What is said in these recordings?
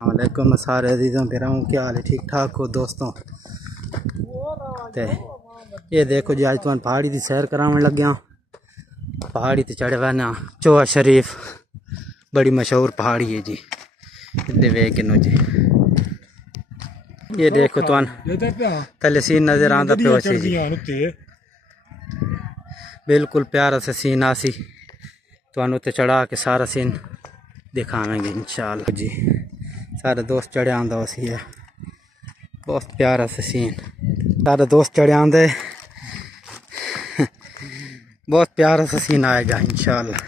वालेकुम सारे अजीज़ों फिर क्या हाल है, ठीक ठाक हो दोस्तों। ते ये देखो जी, आज तुम पहाड़ी की सैर करावन लग गया। पहाड़ी ते चढ़े हुए ना चोहा शरीफ, बड़ी मशहूर पहाड़ी है जी। नो जी, ये देखो तुम थले सीन नजर आंदा पे जी, बिल्कुल प्यारा सा सीन आसी। तुहानू ते चढ़ा के सारा सीन दिखावेंगे इंशाल्लाह जी। सारे दोस्त चढ़े आंदा उसी है, बहुत प्यारा सा सीन। सारे दोस्त चढ़े आंदे, बहुत प्यारा सा सीन आएगा इंशाल्लाह।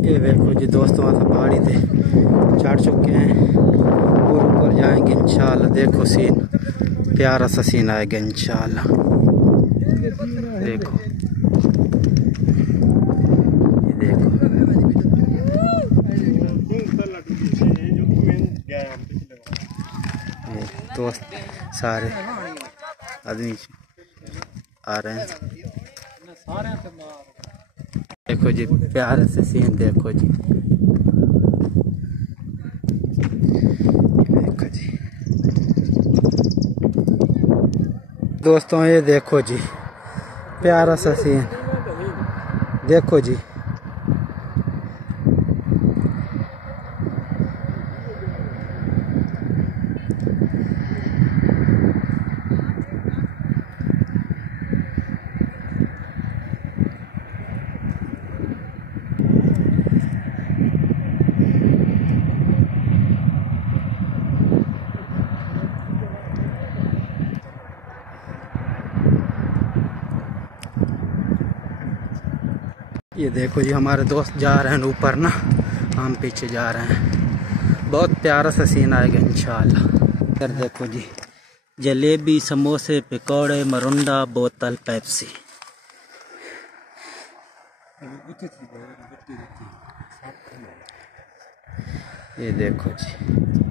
ये देखो जी दोस्तों, पहाड़ी पे चढ़ चुके हैं, ऊपर जाएंगे इंशाल्लाह। देखो सीन, प्यारा सा सीन आएगा इंशाल्लाह। देखो ये देखो, ये दोस्त सारे आदमी आ रहे हैं। देखो जी प्यारे से सीन, देखो जी, देखो जी दोस्तों, ये देखो जी प्यारा सा सीन, देखो जी। ये देखो जी, हमारे दोस्त जा रहे हैं ऊपर ना, हम पीछे जा रहे हैं। बहुत प्यारा सा सीन आएगा इंशाल्लाह। इधर देखो जी, जलेबी, समोसे, पकौड़े, मरुंडा, बोतल पेप्सी। ये देखो जी।